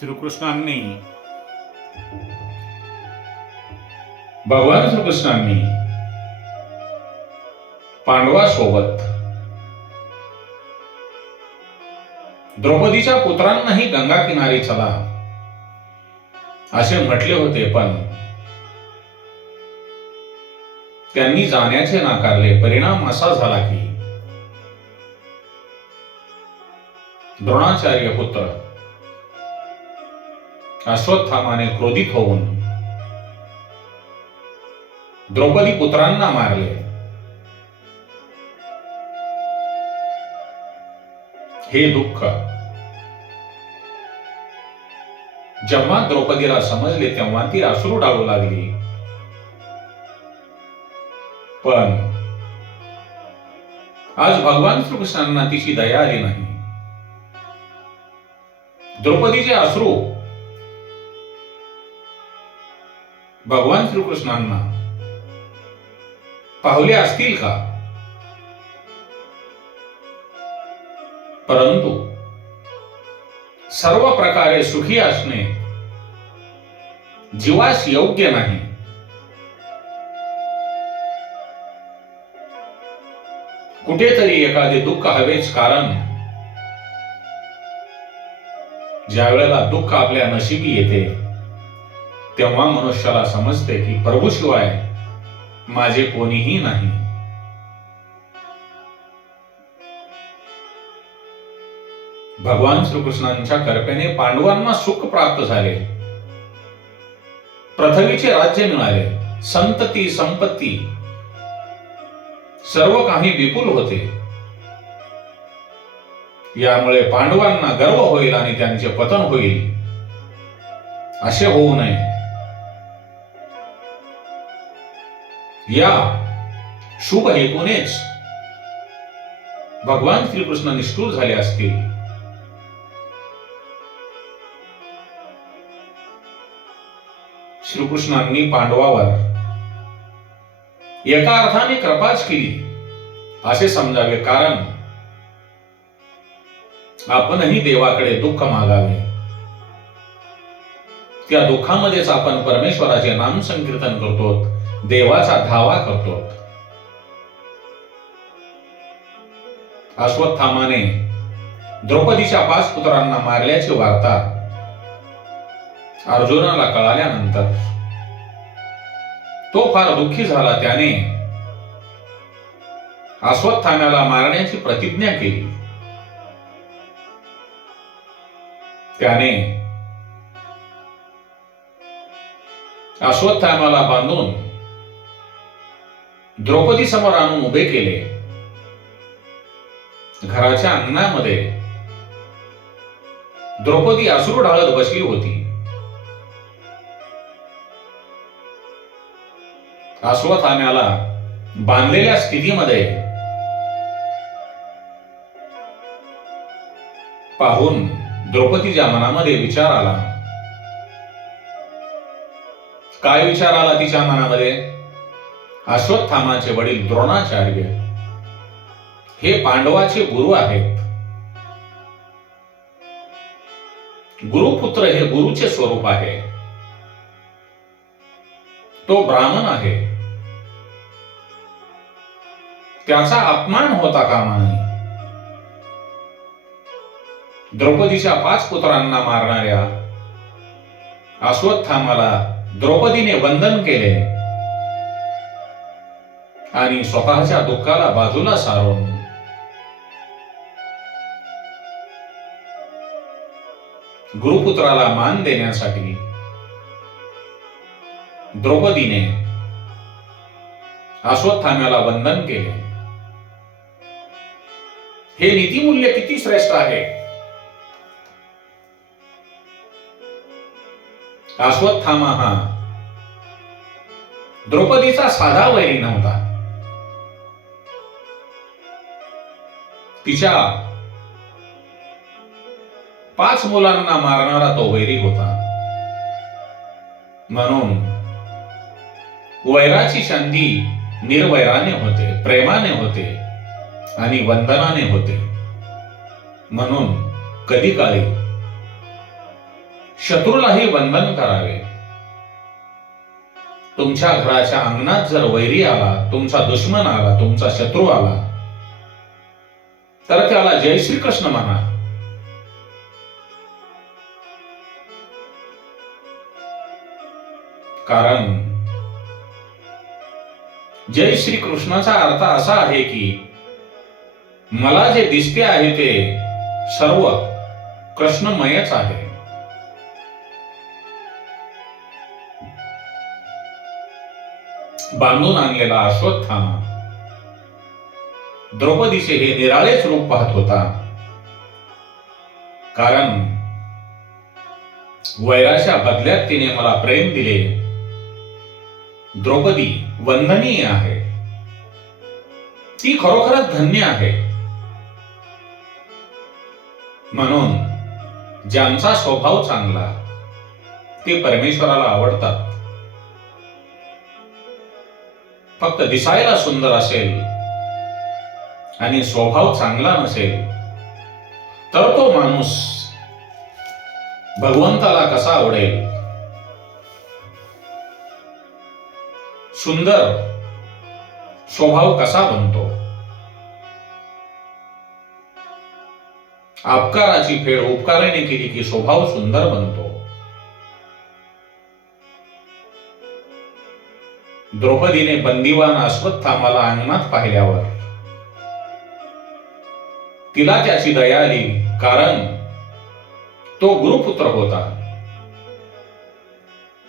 श्रीकृष्णांनी भगवान श्रीकृष्णांनी पांडवासोबत द्रौपदीच्या पुत्रांनाही गंगा किनारी चला असे म्हटले होते, पण त्यांनी जाण्याचे नाकारले. परिणाम असा झाला की द्रोणाचार्य पुत्र अश्वत्थामाने क्रोधित होऊन द्रौपदी पुत्रांना मारले. हे दुःख जेव्हा द्रौपदीला समजले तेव्हा ती अश्रू ढाळू लागली. पण आज भगवान श्रीकृष्णांना तिची दया आली नाही. द्रौपदीचे अश्रू भगवान श्रीकृष्णांना पाहुले असतील का? परंतु सर्व प्रकारे सुखी असणे जीवास योग्य नाही. कुठेतरी एखादे दुःख हवेच, कारण ज्या वेळेला दुःख आपल्या नशिबी येते तेव्हा मनुष्याला समजते की प्रभूशिवाय माझे कोणीही नाही. भगवान श्रीकृष्णांच्या कृपेने पांडवांना सुख प्राप्त झाले. पृथ्वीचे राज्य मिळाले, संतती संपत्ती सर्व काही विपुल होते. यामुळे पांडवांना गर्व होईल आणि त्यांचे पतन होईल असे होऊ नये. या शुभ हेतूनेच भगवान श्रीकृष्ण निष्ठुर झाले असतील. श्रीकृष्णांनी पांडवावर एका अर्थाने कृपाच केली असे समजावे, कारण आपणही देवाकडे दुःख मागावे. त्या दुःखामध्येच आपण परमेश्वराचे नाम संकीर्तन करतो, देवाचा धावा करतो. अश्वत्थामाने द्रौपदीच्या 5 पुत्रांना मारल्याची वार्ता अर्जुनाला कळाल्यानंतर तो फार दुःखी झाला. त्याने अश्वत्थाम्याला मारण्याची प्रतिज्ञा केली. त्याने अश्वत्थाम्याला बांधून द्रौपदी समोर आणून उभे केले. घराच्या अंगणामध्ये द्रौपदी अश्रू ढाळत बसली होती. अश्वत्थाम्याला बांधलेल्या स्थितीमध्ये पाहून द्रौपदीच्या मनामध्ये विचार आला. काय विचार आला तिच्या मनामध्ये? अश्वत्थामाचे वडील द्रोणाचार्य हे पांडवाचे गुरु आहेत. गुरुपुत्र हे गुरुचे स्वरूप आहे. तो ब्राह्मण आहे. त्याचा अपमान होता कामा नये. द्रौपदीच्या 5 पुत्रांना मारणाऱ्या अश्वत्थामाला द्रौपदीने वंदन केले आणि स्वतःच्या दुःखाला बाजूला सारून गुरुपुत्राला मान देण्यासाठी द्रौपदीने अश्वत्थाम्याला वंदन केले. हे नीतिमूल्य किती श्रेष्ठ आहे. अश्वत्थामा हा द्रौपदीचा साधा वैरी नव्हता. तिच्या 5 मुलांना मारणारा तो वैरी होता. म्हणून वैराची संधी निर्वैराने होते, प्रेमाने होते आणि वंदनाने होते. म्हणून कधी काळी शत्रूलाही वंदन करावे. तुमच्या घराच्या अंगणात जर वैरी आला, तुमचा दुश्मन आला, तुमचा शत्रू आला, तर त्याला जय श्रीकृष्ण म्हणा. कारण जय श्रीकृष्णाचा अर्थ असा आहे की मला जे दिसते आहे ते सर्व कृष्णमयच आहे. बांधून आणलेला अश्वत्थामा द्रौपदीचे हे निराळेच रूप पाहत होता. कारण वैराच्या बदल्यात तिने मला प्रेम दिले. द्रौपदी वंदनीय आहे, ती खरोखरच धन्य आहे. म्हणून ज्यांचा स्वभाव चांगला ते परमेश्वराला आवडतात. फक्त दिसायला सुंदर असेल आणि स्वभाव चांगला नसेल तर तो माणूस भगवंताला कसा आवडेल? सुंदर स्वभाव कसा बनतो? अपकाराची फेड उपकाराने केली की स्वभाव सुंदर बनतो. द्रौपदीने बंदिवान अश्वत्थामाला अंगणात पाहिल्यावर तिला त्याची दया आली. कारण तो गुरुपुत्र होता.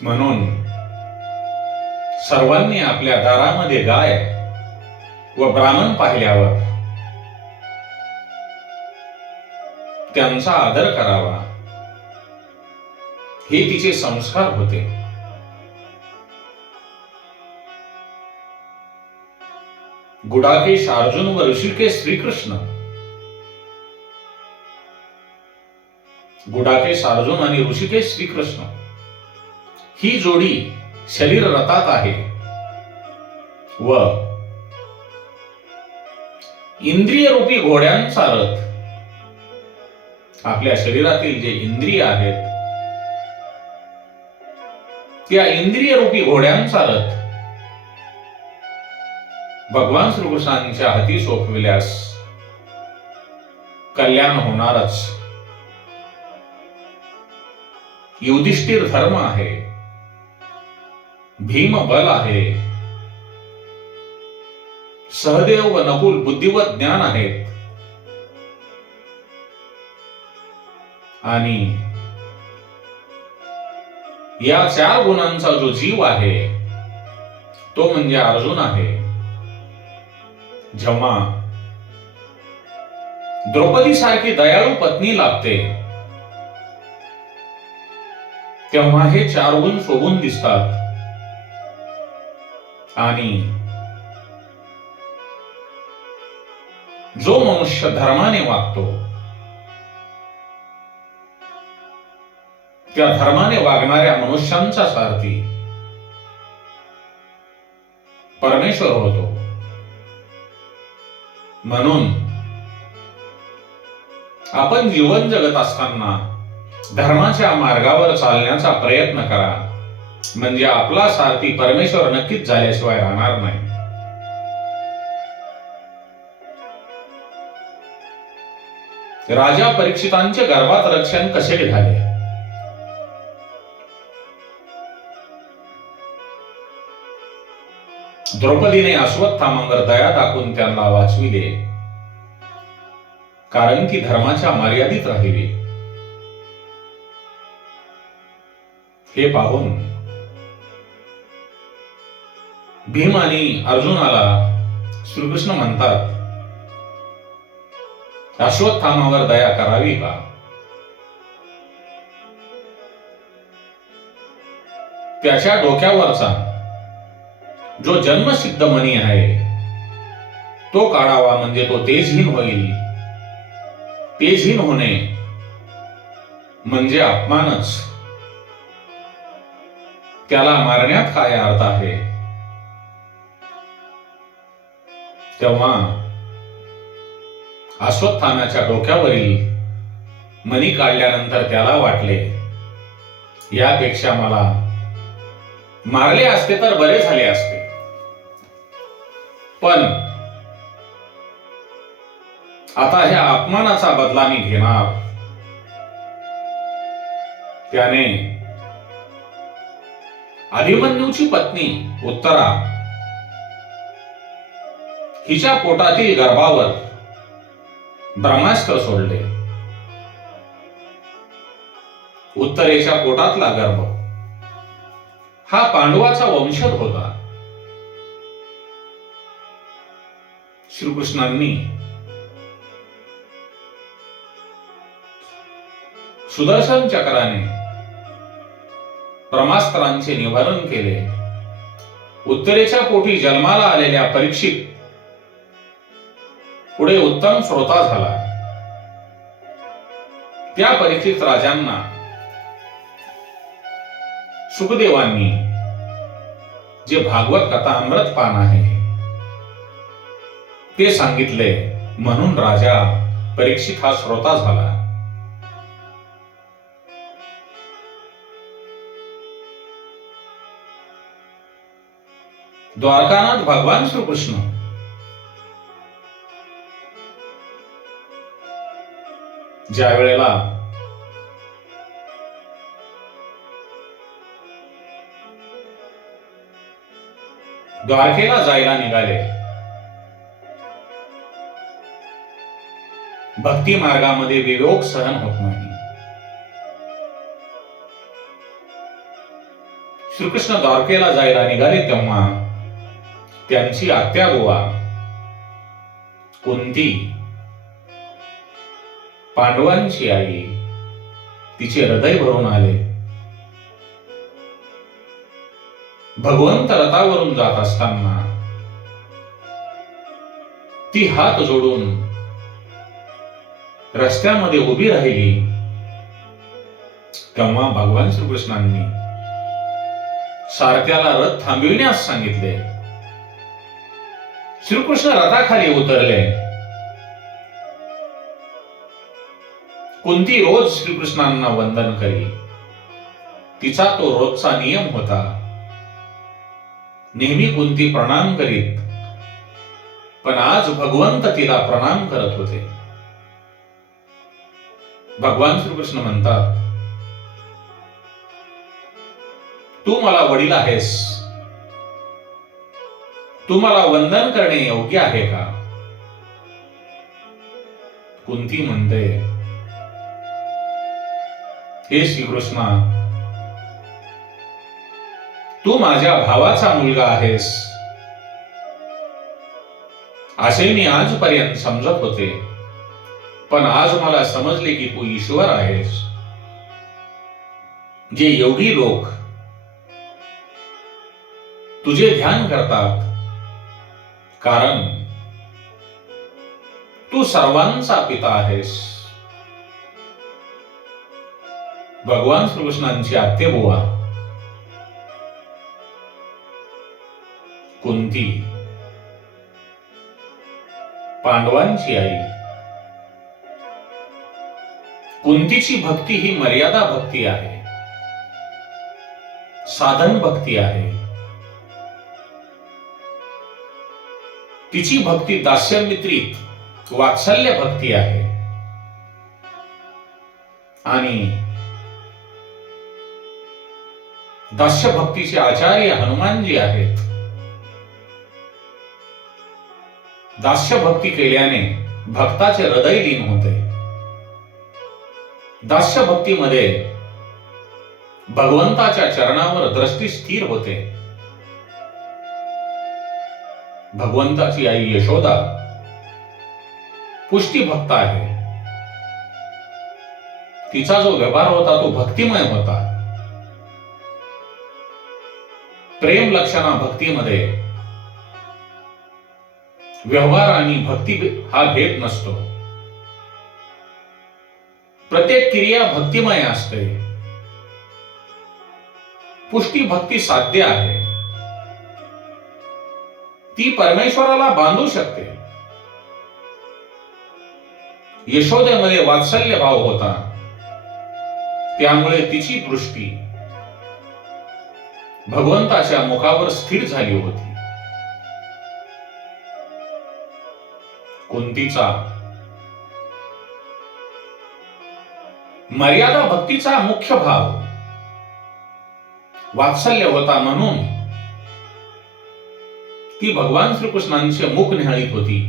म्हणून सर्वांनी आपल्या दारामध्ये गाय व ब्राह्मण पाहिल्यावर त्यांचा आदर करावा, हे तिचे संस्कार होते. गुडाकेश अर्जुन व ऋषिकेश श्रीकृष्ण. गुडाकेश अर्जुन आणि ऋषिकेश श्रीकृष्ण ही जोडी शरीर रथात आहे व इंद्रिय रूपी घोड्यांचा रथ. आपल्या शरीरातील जे इंद्रिय आहेत त्या इंद्रिय रूपी घोड्यांचा रथ भगवान श्रीकृष्णांच्या हाती सोपविल्यास कल्याण होणारच. युधिष्ठिर धर्म आहे, भीम बल आहे, सहदेव व नकुल बुद्धिवत ज्ञान आहेत आणि या 4 गुणांचा जो जीव आहे तो म्हणजे अर्जुन आहे. जेव्हा द्रौपदी सारखी दयाळू पत्नी लाभते तेव्हा हे 4 गुण शोभून दिसतात. आणि जो मनुष्य धर्माने वागतो त्या धर्माने वागणाऱ्या मनुष्यांचा सारथी परमेश्वर होतो. म्हणून आपण जीवन जगत असताना धर्माच्या मार्गावर चालण्याचा प्रयत्न करा, म्हणजे आपला सारथी परमेश्वर नक्कीच झाल्याशिवाय राहणार नाही. राजा परीक्षितांचे गर्भात रक्षण कसे झाले? द्रौपदीने अश्वत्थामावर दया दाखवून त्यांना वाचविले, कारण की धर्माच्या मर्यादित राहिली. हे पाहून भीम आणि अर्जुनाला श्रीकृष्ण म्हणतात, अश्वत्थामावर दया करावी का? त्याच्या डोक्यावरचा जो जन्मसिद्ध मणी आहे तो काढावा, म्हणजे तो तेजहीन होईल. तेजहीन होणे म्हणजे अपमानच. त्याला मारण्यात काय अर्थ आहे? तेव्हा अश्वत्थाम्याच्या डोक्यावरील मणी काढल्यानंतर त्याला वाटले यापेक्षा मला मारले असते तर बरे झाले असते, पण आता ह्या अपमानाचा बदला मी घेणार. त्याने अभिमन्यूची पत्नी उत्तरा हिच्या पोटातील गर्भावर ब्रह्मास्त्र सोडले. उत्तरेच्या पोटातला गर्भ हा पांडवाचा वंशज होता. श्रीकृष्णांनी सुदर्शन चक्राने ब्रह्मास्त्रांचे निवारण केले. उत्तरेच्या पोटी जन्माला आलेल्या परीक्षित पुढे उत्तम श्रोता झाला. त्या परीक्षित राजांना सुखदेवांनी जे भागवत कथा अमृत पान आहे ते सांगितले, म्हणून राजा परीक्षित हा श्रोता झाला. द्वारकानाथ भगवान श्रीकृष्ण ज्या वेळेला द्वारकेला जायला निघाले, भक्ती मार्गामध्ये वियोग सहन होत नाही. श्रीकृष्ण द्वारकेला जायला निघाले तेव्हा त्यांची आत्या गोवा कुंती, पांडवांची आई, तिचे हृदय भरून आले. भगवंत रथावरून जात असताना ती हात जोडून रस्त्यामध्ये उभी राहिली. तेव्हा भगवान श्रीकृष्णांनी सारथ्याला रथ थांबविण्यास सांगितले. श्रीकृष्ण रथाखाली उतरले. कुंती रोज श्रीकृष्णांना वंदन करी. तिचा तो रोजचा नियम होता. नेहमी कुंती प्रणाम करीत, पण आज भगवंत तिला प्रणाम करत होते. भगवान श्रीकृष्ण म्हणतात, तू मला वडील आहेस, तू मला वंदन करणे योग्य आहे का? कुंती म्हणते, हे श्रीकृष्णा, तू माझ्या भावाचा मुलगा आहेस असे मी आजपर्यंत समजत होते, पण आज मला समजले की तू ईश्वर आहेस. जे योगी लोक तुझे ध्यान करतात, कारण तू सर्वांचा पिता आहेस. भगवान श्रीकृष्णांची आत्तेबुवा कुंती, पांडवांची आई. कुंतीची भक्ती ही मर्यादा भक्ती आहे, साधन भक्ती आहे. तिची भक्ती दास्यमित्रित वात्सल्य भक्ती आहे. आणि दास्य भक्तीचे आचार्य हनुमानजी आहेत. दास्य भक्ती केल्याने भक्ताचे हृदय लीन होते. दास्य भक्तीमध्ये भगवंताच्या चरणावर दृष्टी स्थिर होते. भगवंताची आई यशोदा पुष्टी भक्त आहे. तिचा जो व्यवहार होता तो भक्तिमय होता. प्रेम लक्षणा भक्तीमध्ये व्यवहार आणि भक्ती हा भेद नसतो. प्रत्येक क्रिया भक्तिमय असते. पुष्टी भक्ती साध्य आहे. ती परमेश्वराला बांधू शकते. यशोदेमध्ये वात्सल्य भाव होता, त्यामुळे तिची दृष्टी भगवंताच्या मुखावर स्थिर झाली होती. कुंतीचा मर्यादा भक्तीचा मुख्य भाव वात्सल्य होता, म्हणून ती भगवान श्रीकृष्णांचे मुख निहाळीत होती.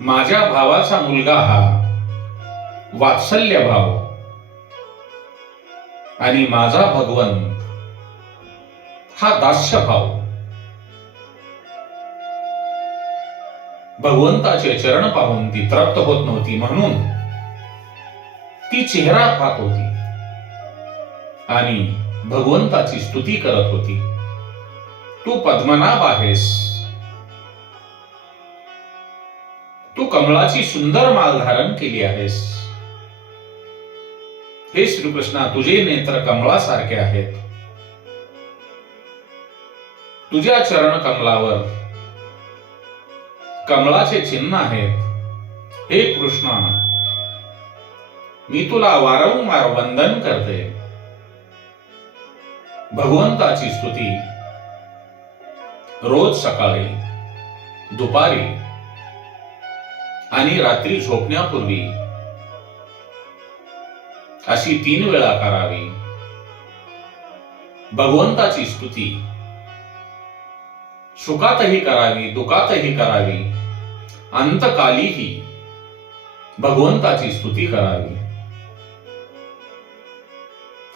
माझ्या भावाचा मुलगा हा वात्सल्य भाव आणि माझा भगवंत हा दास्य भाव. भगवंताचे चरण पाहून ती तृप्त होत नव्हती, म्हणून ती चेहरा पाहत होती आणि भगवंताची स्तुती करत होती. तू पद्मनाभ आहेस, तू कमळाची सुंदर माळ धारण केली आहेस. हे श्रीकृष्णा, तुझे नेत्र कमळासारखे आहेत. तुझ्या चरण कमलावर कमळाचे चिन्ह आहेत. हे कृष्णा, मी तुला वारंवार वंदन करते. भगवंताची स्तुती रोज सकाळी, दुपारी आणि रात्री झोपण्यापूर्वी अशी 3 वेळा करावी. भगवंताची स्तुती सुखातही करावी, दुखातही करावी, अंतकालीही भगवंताची स्तुती करावी.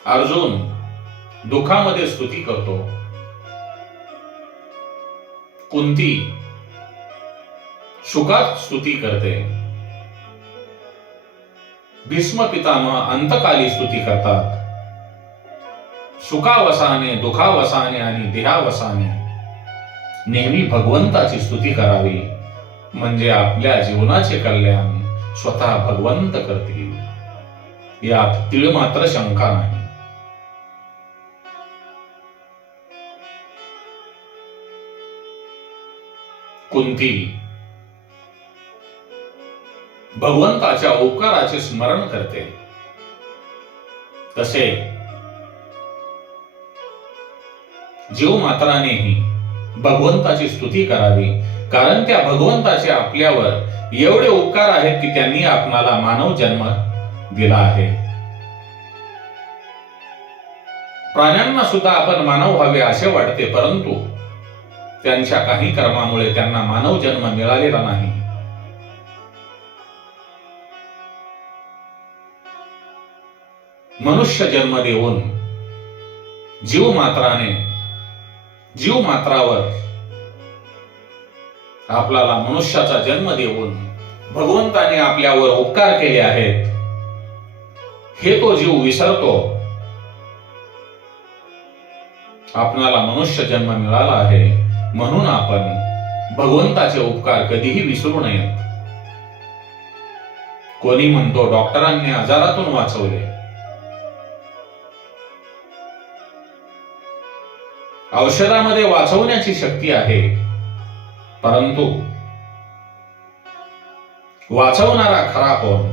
अर्जुन दुखामध्ये स्तुती करतो, कुंती सुखात स्तुती करते, भीष्म पितामह अंतकाली स्तुती करतात. सुखावसाने, दुखावसाने आणि देहावसाने नेहमी भगवंताची स्तुती करावी, म्हणजे आपल्या जीवनाचे कल्याण स्वतः भगवंत करतील, यात तीळ मात्र शंका नाही. कुंती भगवंताच्या उपकाराचे स्मरण करते, तसे जीवमात्रानेही भगवंताची स्तुती करावी, कारण त्या भगवंताचे आपल्यावर एवढे उपकार आहेत की त्यांनी आपणाला मानव जन्म दिला आहे. प्राण्यांना सुद्धा आपण मानव व्हावे असे वाटते, परंतु त्यांच्या काही कर्मामुळे त्यांना मानव जन्म मिळालेला नाही. मनुष्य जन्म देऊन जीव मात्रावर आपल्याला मनुष्याचा जन्म देऊन भगवंताने आपल्यावर उपकार केले आहेत, हे तो जीव विसरतो. आपणाला मनुष्य जन्म मिळाला आहे, म्हणून आपण भगवंताचे उपकार कधीही विसरू नयेत. कोणी म्हणतो डॉक्टरांनी आजारातून वाचवले, औषधामध्ये वाचवण्याची शक्ती आहे, परंतु वाचवणारा खरा कोण?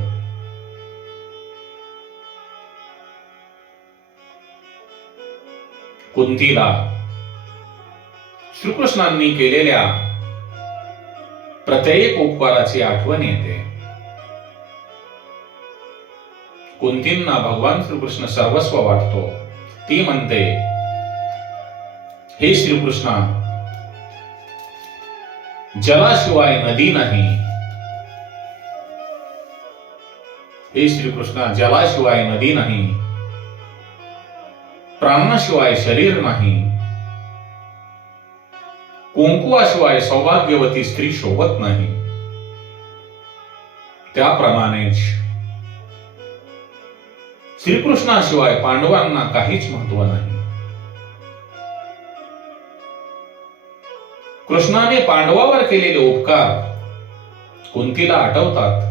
कुंतीला श्रीकृष्णांनी केलेल्या प्रत्येक उपकाराची आठवण येते. कुंतींना भगवान श्रीकृष्ण सर्वस्व वाटतो. ती म्हणते, हे श्रीकृष्णा, जलाशिवाय नदी नाही. हे श्रीकृष्णा, जलाशिवाय नदी नाही, प्राणाशिवाय शरीर नाही, कुंकुवाशिवाय सौभाग्यवती स्त्री शोभत नाही. त्याप्रमाणेच श्रीकृष्णाशिवाय पांडवांना काहीच महत्व नाही. कृष्णाने पांडवावर केलेले उपकार कुंतीला आठवतात.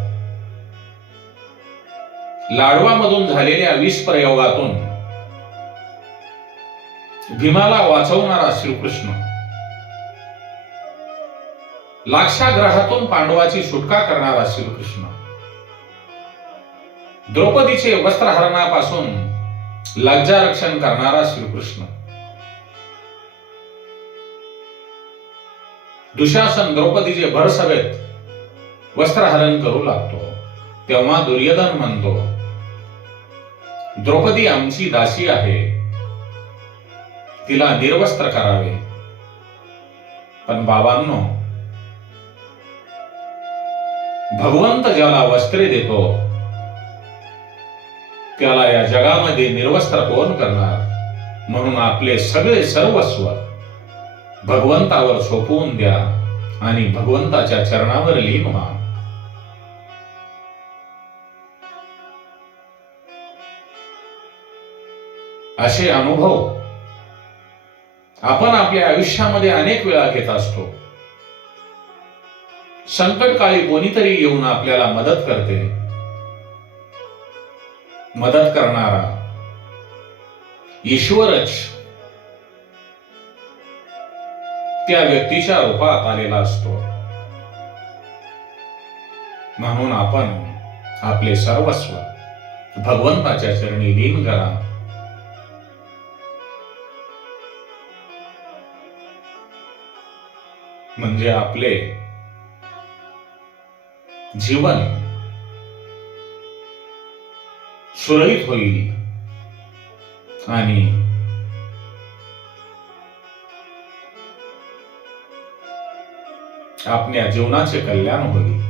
लाडवामधून झालेल्या विष प्रयोगातून भीमाला वाचवणारा श्रीकृष्ण, लाक्षाग्रहातून पांडवाची सुटका करणारा श्रीकृष्ण, द्रौपदीचे वस्त्रहरणापासून लज्जा रक्षण करणारा श्रीकृष्ण. दुशासन द्रौपदीचे भरसभेत वस्त्रहरण करू लागतो तेव्हा दुर्योधन म्हणतो, द्रौपदी आमची दासी आहे, तिला निर्वस्त्र करावे. पण बाबांनो, भगवंत ज्याला वस्त्रे देतो त्याला या जगामध्ये निर्वस्त्र कोण करणार? म्हणून आपले सगळे सर्वस्व भगवंतावर सोपवून द्या आणि भगवंताच्या चरणावर लीन व्हा. असे अनुभव आपण आपल्या आयुष्यामध्ये अनेक वेळा घेत असतो. संकटकाळी कोणीतरी येऊन आपल्याला मदत करते. मदत करणारा ईश्वरच त्या व्यक्तीच्या रूपात आलेला असतो. म्हणून आपण आपले सर्वस्व भगवंताच्या चरणी लीन करा. म्हणजे आपले जीवन सुरळीत होईल आणि आपल्या जीवनाचे कल्याण होईल.